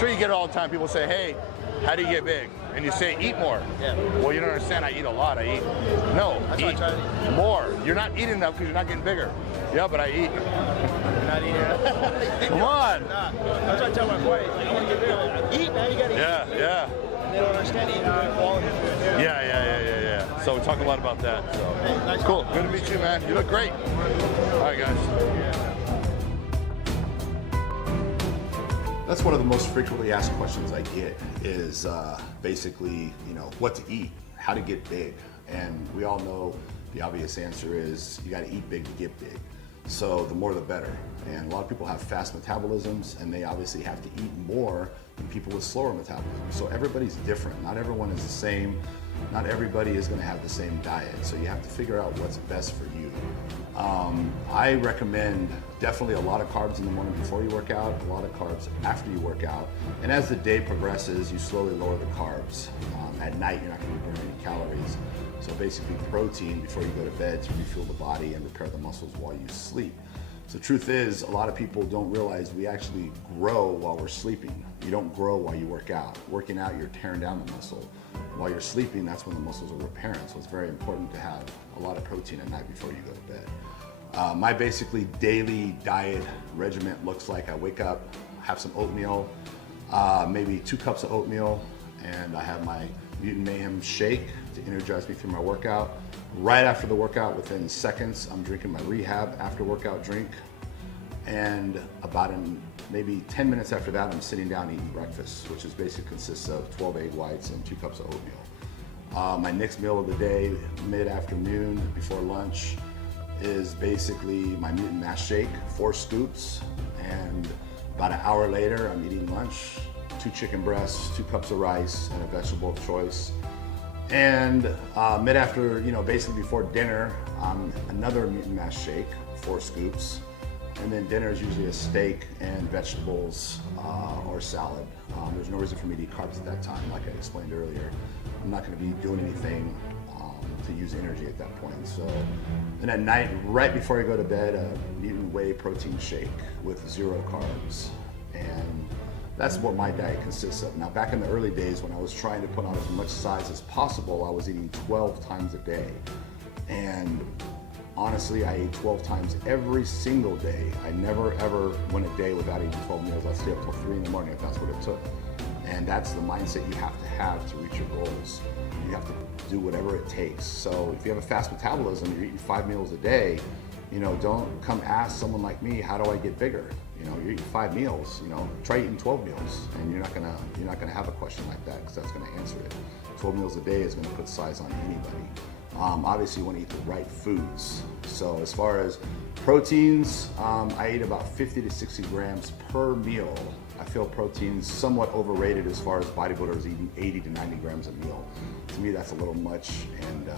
sure you get it all the time. People say, hey, how do you get big? And you say, eat more. Yeah. Well, you don't understand. I eat a lot. I eat. No, eat more. You're not eating enough because you're not getting bigger. Yeah, but I eat. You're not eating. Come on. I'm trying to tell my boys, like, I want to get big. Like, eat, man. You got to eat. Yeah. And they don't understand eating quality. Yeah. So we talk a lot about that. So Hey, nice cool. Good to meet you, man. You look great. All right, guys. That's one of the most frequently asked questions I get is basically, what to eat, how to get big. And we all know the obvious answer is you got to eat big to get big. So the more the better. And a lot of people have fast metabolisms and they obviously have to eat more than people with slower metabolism. So everybody's different. Not everyone is the same. Not everybody is going to have the same diet. So you have to figure out what's best for you. I recommend definitely a lot of carbs in the morning before you work out, a lot of carbs after you work out. And as the day progresses, you slowly lower the carbs. At night, you're not going to be burning any calories. So basically protein before you go to bed to refuel the body and repair the muscles while you sleep. So the truth is, a lot of people don't realize we actually grow while we're sleeping. You don't grow while you work out. Working out, you're tearing down the muscle. While you're sleeping, that's when the muscles are repairing. So it's very important to have a lot of protein at night before you go to bed. My basically daily diet regimen looks like I wake up, have some oatmeal, maybe 2 cups of oatmeal, and I have my Mutant Mayhem shake to energize me through my workout. Right after the workout, within seconds, I'm drinking my rehab after workout drink. And about maybe 10 minutes after that, I'm sitting down eating breakfast, which is basically consists of 12 egg whites and 2 cups of oatmeal. My next meal of the day, mid-afternoon before lunch, is basically my Mutant Mash shake, 4 scoops. And about an hour later, I'm eating lunch, 2 chicken breasts, 2 cups of rice, and a vegetable of choice. And mid-after, basically before dinner, another Mutant Mash shake, 4 scoops. And then dinner is usually a steak and vegetables or salad. There's no reason for me to eat carbs at that time, like I explained earlier. I'm not going to be doing anything to use energy at that point. So then at night, right before I go to bed, a Mutant Whey protein shake with 0 carbs. And that's what my diet consists of. Now, back in the early days when I was trying to put on as much size as possible, I was eating 12 times a day. And honestly, I ate 12 times every single day. I never ever went a day without eating 12 meals. I'd stay up till 3 in the morning if that's what it took. And that's the mindset you have to reach your goals. You have to do whatever it takes. So if you have a fast metabolism, you're eating 5 meals a day, don't come ask someone like me, how do I get bigger? You're eating 5 meals, try eating 12 meals, and you're not gonna have a question like that because that's gonna answer it. 12 meals a day is gonna put size on anybody. Obviously you wanna eat the right foods. So as far as proteins, I eat about 50 to 60 grams per meal. I feel protein's somewhat overrated as far as bodybuilders eating 80 to 90 grams a meal. To me, that's a little much, and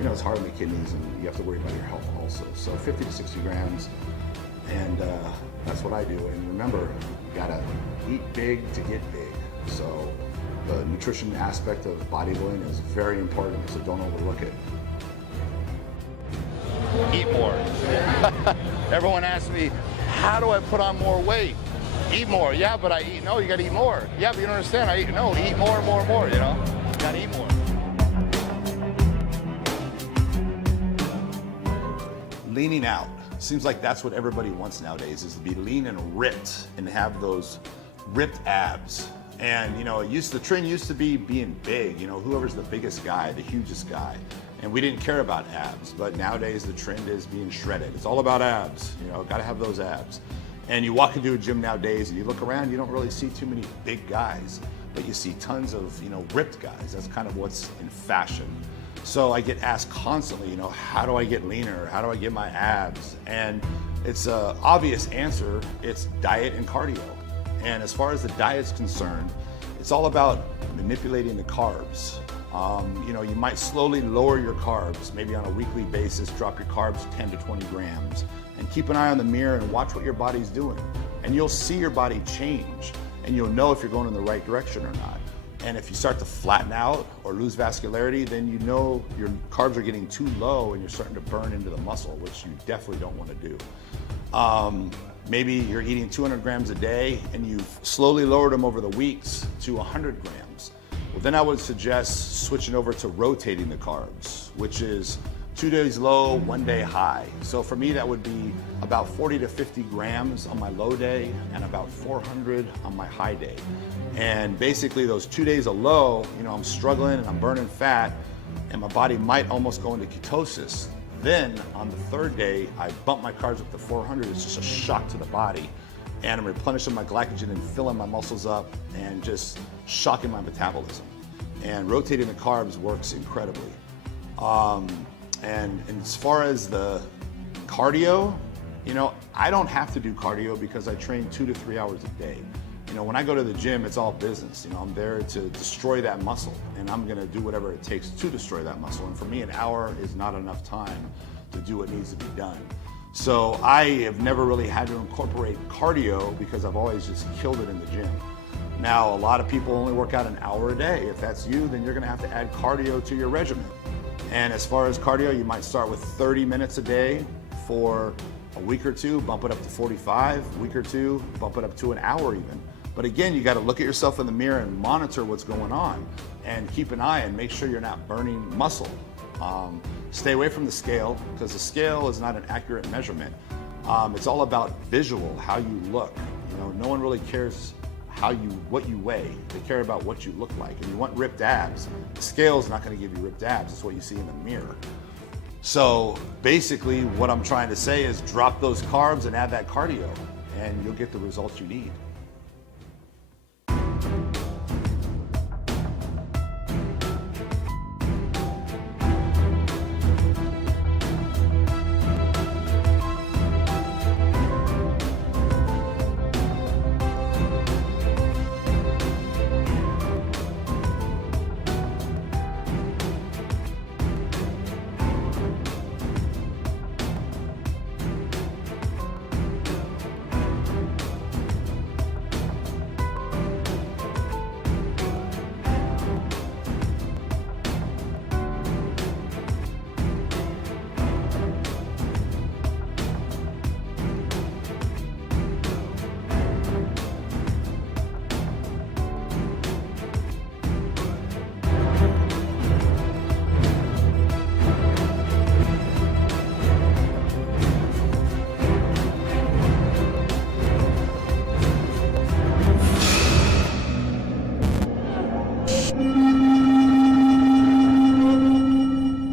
it's hard on the kidneys, and you have to worry about your health also. So 50 to 60 grams, and that's what I do. And remember, you gotta eat big to get big. So the nutrition aspect of bodybuilding is very important, so don't overlook it. Eat more. Everyone asks me, how do I put on more weight? Eat more. Yeah, but I eat. No, you gotta eat more. Yeah, but you don't understand. Eat more, You gotta eat more. Leaning out. Seems like that's what everybody wants nowadays, is to be lean and ripped and have those ripped abs. And the trend used to be being big, whoever's the biggest guy, the hugest guy. And we didn't care about abs, but nowadays the trend is being shredded. It's all about abs, gotta have those abs. And you walk into a gym nowadays and you look around, you don't really see too many big guys, but you see tons of, ripped guys. That's kind of what's in fashion. So I get asked constantly, how do I get leaner? How do I get my abs? And it's an obvious answer. It's diet and cardio. And as far as the diet's concerned, it's all about manipulating the carbs. You might slowly lower your carbs, maybe on a weekly basis, drop your carbs 10 to 20 grams, and keep an eye on the mirror and watch what your body's doing. And you'll see your body change, and you'll know if you're going in the right direction or not. And if you start to flatten out or lose vascularity, then you know your carbs are getting too low and you're starting to burn into the muscle, which you definitely don't want to do. maybe you're eating 200 grams a day and you've slowly lowered them over the weeks to 100 grams. Well, then I would suggest switching over to rotating the carbs, which is 2 days low, 1 day high. So for me, that would be about 40 to 50 grams on my low day and about 400 on my high day. And basically those 2 days of low, I'm struggling and I'm burning fat and my body might almost go into ketosis. Then on the third day, I bump my carbs up to 400. It's just a shock to the body. And I'm replenishing my glycogen and filling my muscles up and just shocking my metabolism. And rotating the carbs works incredibly. And as far as the cardio, I don't have to do cardio because I train 2 to 3 hours a day. When I go to the gym, it's all business. I'm there to destroy that muscle, and I'm gonna do whatever it takes to destroy that muscle. And for me, an hour is not enough time to do what needs to be done. So I have never really had to incorporate cardio because I've always just killed it in the gym. Now, a lot of people only work out an hour a day. If that's you, then you're gonna have to add cardio to your regimen. And as far as cardio, you might start with 30 minutes a day for a week or two, bump it up to 45, week or two, bump it up to an hour even. But again, you gotta look at yourself in the mirror and monitor what's going on and keep an eye and make sure you're not burning muscle. Stay away from the scale because the scale is not an accurate measurement. It's all about visual, how you look. No one really cares what you weigh. They care about what you look like. If you want ripped abs, the scale's not gonna give you ripped abs. It's what you see in the mirror. So basically what I'm trying to say is drop those carbs and add that cardio and you'll get the results you need.